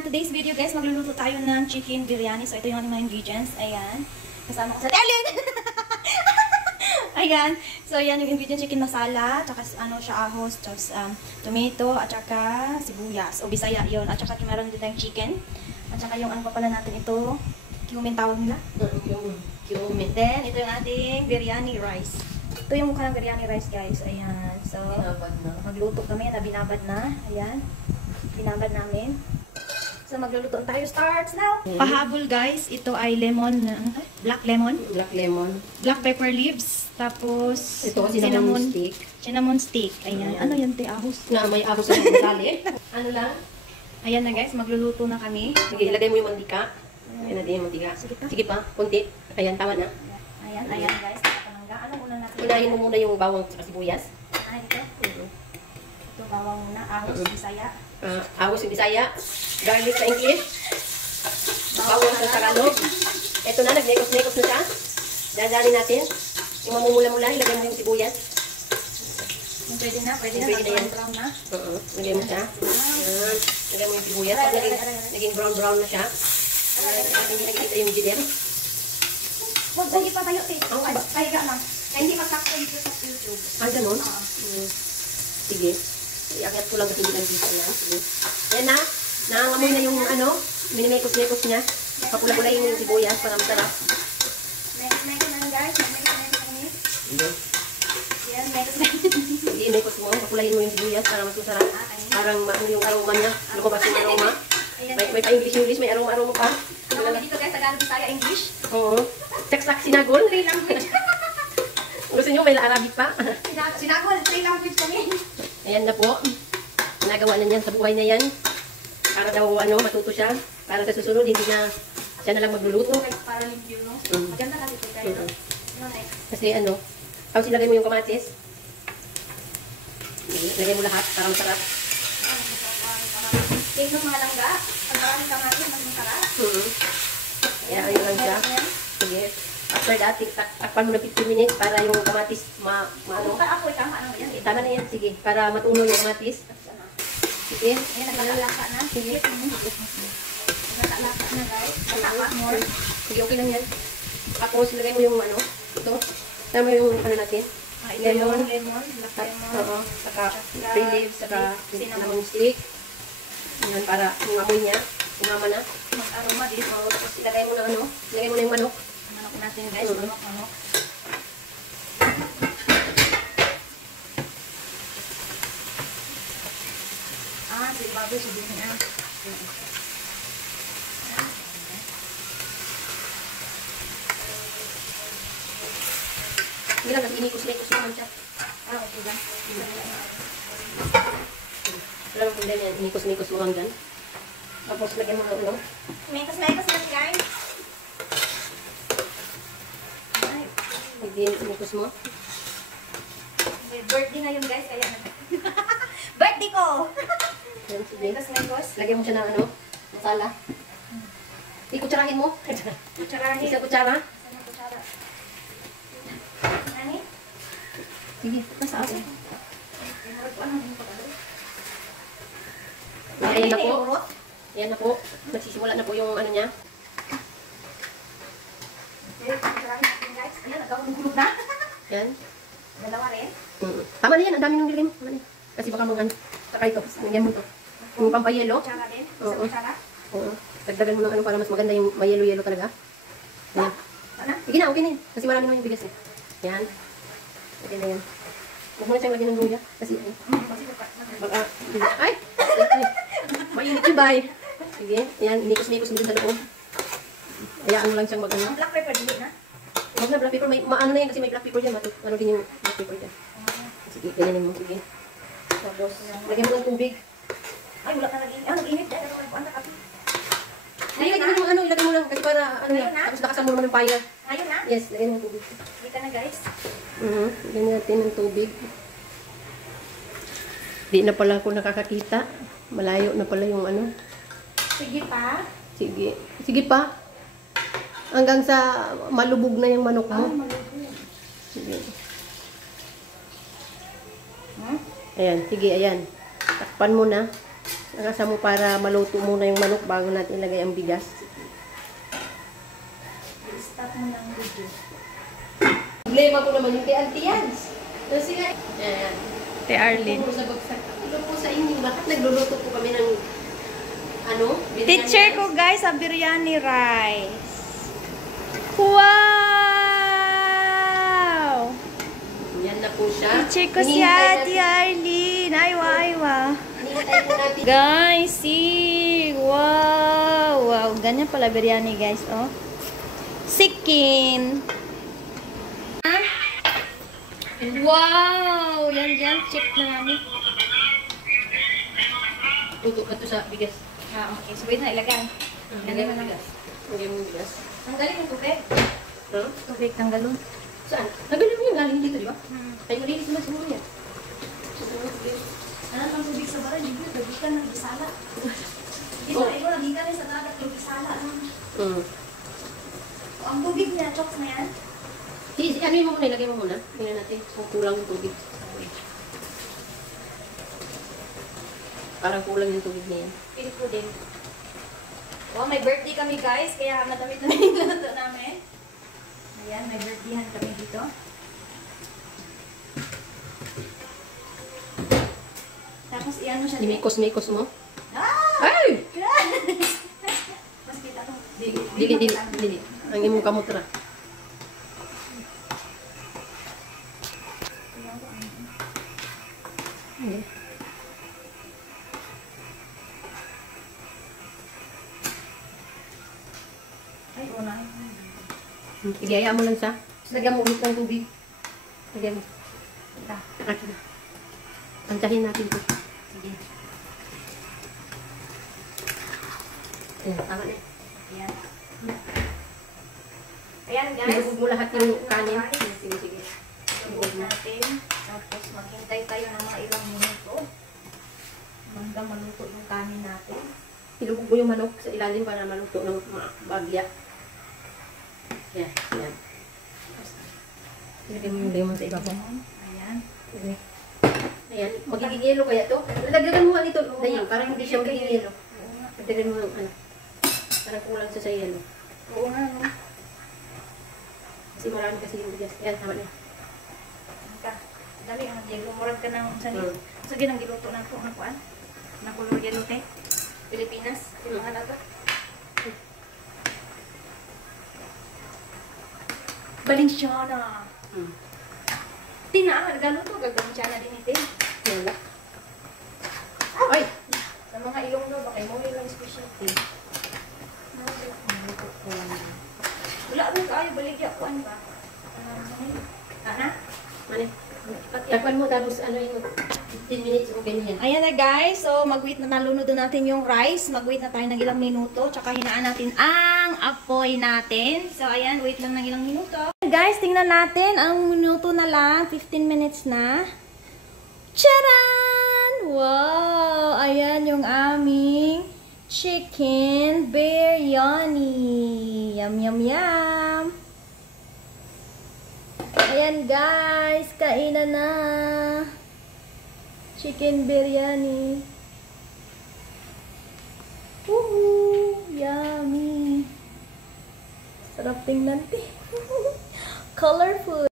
Ayan, today's video guys, magluluto tayo ng chicken biryani. So, ito yung ating mga ingredients. Ayan. Kasama ko sa talent. Ayan. So, ayan yung ingredients, chicken masala, tsaka ano siya, ahos, tsaka tomato, at tsaka sibuyas. O bisaya yun. At tsaka meron din tayong chicken. At tsaka yung ano pa pala natin ito, cumin tawag nila. Cumin. Then, ito yung ating biryani rice. Ito yung mukha ng biryani rice guys. Ayan. So, magluto kami na binabad na. Ayan. Binabad namin. So, magluluto tayo. Starts now! Pahabol guys, ito ay lemon, black lemon. Black lemon. Black pepper leaves. Tapos, Ito cinnamon stick. Cinnamon stick. Ayan. Ano yan, te? Ahos? Na may ahos sa masali. Ano lang? Ayan na guys, magluluto na kami. Sige, ilagay mo yung mantika. Ayan natin yung mantika. Sige pa, kunti. Ayan, tama na. Ayan, ayan guys. Nakapalangga. Anong una natin? Unahin mo muna yung bawang at sibuyas. Ano ito? Ito bawang muna. Ahos, bisaya. Ahos yung Bisaya. Garlic sa English. Bawang sa Tagalog. Ito na, nag-nekos-nekos na siya. Dadalhin natin. Yung mamumula-mula, ilagay mo yung sibuyas. Pwede na, pwede na. Brown na. Lagay mo siya. Ayan. Lagay mo yung sibuyas. Pag naging brown-brown na siya, hindi nakikita yung gider. Huwag kong ipatayo, te. Kahiga lang. Kaya hindi magsakto dito sa YouTube. Ganun? Sige. Iakyat ko lang kasi hindi nakikita na. Sige. Yan na. Nangangamoy na yung ano, minimekos-mekos niya. Papula-pula yung sibuyas para masarap. Mekos na guys. Mekos kami. Yan, mekos. Sige, mekos mo. Papulayin mo yung sibuyas para mas masarap. Parang yung aroma niya. Lumabas yung aroma. May pa-English, may aroma-aroma pa. Ano kami dito guys, Tagalog, Bisaya, English? Oo. Saksak sinagol. Three language. Gusto nyo may Arabic pa? Sinagol, three language kami. Ayan na po. Ginagawa na niyan sa buhay na yan. Para daw ano, matuto siya. Para sa susunod, hindi na siya na lang magluluto. Para limpyo, no? Maganda kasi ito kayo. Ano next? Kasi ano, tapos ilagay mo yung kamatis. Ilagay mo lahat para masarap. Take ng mga langga. Pag maraming kamatis, mas masarap. Kaya ayun lang siya. Sige. After that, takpan mo na 15 minutes para yung kamatis Ano ka ako, tama na yan. Tama na yan, sige. Para matunaw yung kamatis. Sige. Ayan, naglalaka na. Sige. Naglalaka na guys. Tama more. Sige, okay lang yan. Tapos, ilagay mo yung ano, ito. Tama yung ano natin. Lemon, black lemon. Oo. Saka bay leaves, saka cinnamon stick. Yan, para yung amoy niya. Umama na. Mag-aroma dito. Tapos, ilagay mo na ano. Ilagay mo na yung manok. Manok natin guys. Manok. Sige bago sabihin na. Hindi lang, inikos-ikos naman siya. Okay lang. Wala lang kung yan, inikos-ikos mo hanggang. Tapos, lagyan mo ng ano. Mekos lang guys. Inikos mo. Birthday na yun guys. Kaya birthday ko! Yan, sige. Mekos. Lagyan mo siya ng ano, masala. Ikutsarahin mo. Kutsarahin. Isa kutsara. Isang kutsara. Nani? Sige, nasa ako. Ano Ayan na po. Ayan na po. Nagsisimula na po yung ano niya. Kutsarahin natin guys. Ayan, nagkakulukulog na. Yan. Dalawa rin. Tama na yan, ang dami nung nilagay mo. Tama na. Kasi baka mga ano. Saka ito, lagyan mo ito. Yung pampayelo. Kutsara din. Oo. Isang kutsara. Oo. Dagdagan mo ng ano para mas maganda yung mayelo-yelo talaga. Ayan. Ano? Sige na, okay na yun. Kasi marami naman yung bigas eh. Yan. Okay na yan. Huwag mo na siyang lagyan ng luya. Kasi baka, ay! Mainit yung bay. Sige. Yan, inikos-nikos mo din sa loob. Hayaan mo lang siyang mag-ano. Ang black pepper din na. Huwag na black pepper. Maano na yan kasi may black pepper dyan. Ano din yung black pepper dyan. Sige, ganyanin mo. Sige. Tapos, lagyan mo ng tubig. Ay, wala na nag-init. Nag-init. Ilagay mo ano, ilagay mo lang. Kasi para, ano yan. Tapos nakasama mo naman yung fire. Ayun na. Yes, lagyan mo ng tubig. Dito na guys. Lagyan natin ng tubig. Di na pala ako nakakakita. Malayo na pala yung ano. Sige pa. Sige. Sige pa. Hanggang sa malubog na yung manok mo. Malubog. Sige. Ayan, sige, ayan. Takpan mo na. Nakasa mo para maluto muna yung manok bago natin ilagay ang bigas. Stop mo ng video. Problema ko naman yung kay Auntie Yans. Kasi nga, ayan. Te Arlene. Sa bagsak. Ano po sa inyo? Bakit nagluluto po kami ng ano? Teacher ko guys, sa biryani rice. Wow! Yan na po siya. Teacher ko si Ate Arlene. Aywa. Hinihintay po natin. Guys, see! Wow! Wow, ganyan pala biryani guys, oh. Sikin! Wow! Yan, check na namin. Tuto ka to sa bigas. Ah, okay. So, wait na, ilagay. Lagay mo bigas. Lagay mo bigas. Tanggalin yung tubig. Huh? Tubig, tanggalon. Saan? Nagaling mo yung galing dito, di ba? Hmm. Ay, malinis naman siguro yan. Ano ang tubig sa baran? Hindi ko, tubig ka ng bisala. Ito, lagi ka rin sa dagat yung bisala. Ang tubig niya, chokes na yan. Ano yung muna? Ilagay mo muna. Tingnan natin kung kulang yung tubig. Parang kulang yung tubig niya yan. Pili ko din. Wow, may birthday kami guys, kaya madami yung luto namin. Ayan, may birthdayhan kami dito. Tapos iyan mo siya. Dimikos mo? Ah! Ay! Mas kita ko. Dili. Ang imong kamutra. Okay. Ay, una. Igaya mo lang siya. Tapos lagyan mo ulit ng tubig. Lagyan mo. Ita. Akin na. Antahin natin ito. Sige. Ayan, tama na. Ayan. Ayan guys. Ilubog mo lahat yung kanin. Sige. Ilubog natin. Tapos maghintay tayo ng mga ilang minuto. Hanggang maluto yung kanin natin. Ilubog mo yung manok sa ilalim para maluto ng bagya. Yan. Ilagay mo yung lemon sa ibabaw. Ayan. Okay. Ayan. Magiging yelo kaya to. Lagdagan mo nga nito. Dayan, para hindi siya magiging yelo. Lagdagan mo ng ano. Parang kulang siya sa yelo. Oo nga, no? Kasi marami kasi yung bigas. Ayan, tama na. Ka. Dali ang yelo. Murag ka ng sanit. Sige, nang giluto na ito. Ano kuan? Nakulor yelo, te. Pilipinas. Yung mga nato. Balenciana. Tinaan, galuto. Gagawin din ito. Wala. Ay! Sa mga ilong daw, baka mo lang specialty. Wala rin kayo baligya. Kuan ba? Ana? Mali. Takpan mo tapos ano yung 15 minutes okay na yan. Ayan na guys, so mag-wait na nalunod natin yung rice. Mag-wait na tayo ng ilang minuto. Tsaka hinaan natin ang apoy natin. So ayan, wait lang ng ilang minuto. Guys, tingnan natin. Ang minuto na lang, 15 minutes na. Charan! Wow! Ayan yung aming chicken biryani. Yum! Ayan guys, kainan na. Chicken biryani. Woohoo! Yummy! Sarap tingnan, te. Colorful.